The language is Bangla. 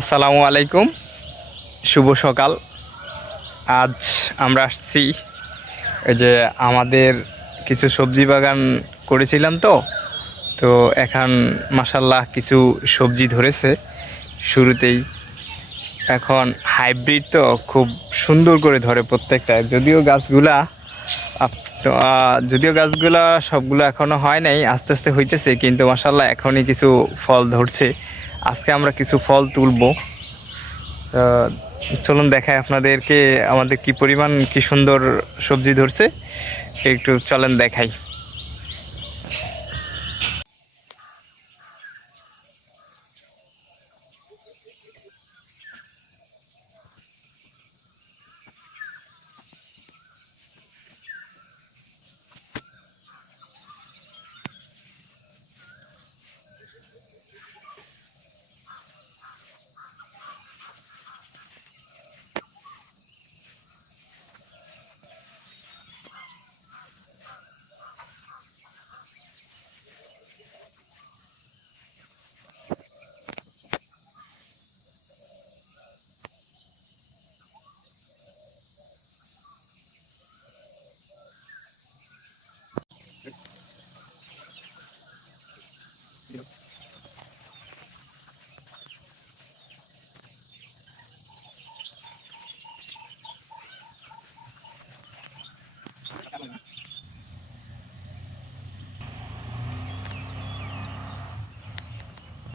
আসসালামু আলাইকুম। শুভ সকাল। আজ আমরা আসছি এই যে আমাদের কিছু সবজি বাগান করেছিলাম তো তো এখন মাসাল্লাহ কিছু সবজি ধরেছে শুরুতেই। এখন হাইব্রিড তো খুব সুন্দর করে ধরে প্রত্যেকটা যদিও গাছগুলা তো, যদিও গাছগুলা সবগুলো এখনও হয় নাই আস্তে আস্তে হইতেছে কিন্তু মাসাল্লাহ এখনই কিছু ফল ধরছে। আজকে আমরা কিছু ফল তুলবো। চলুন দেখাই আপনাদেরকে আমাদের কি পরিমাণ কি সুন্দর সবজি ধরছে। একটু চলেন দেখাই।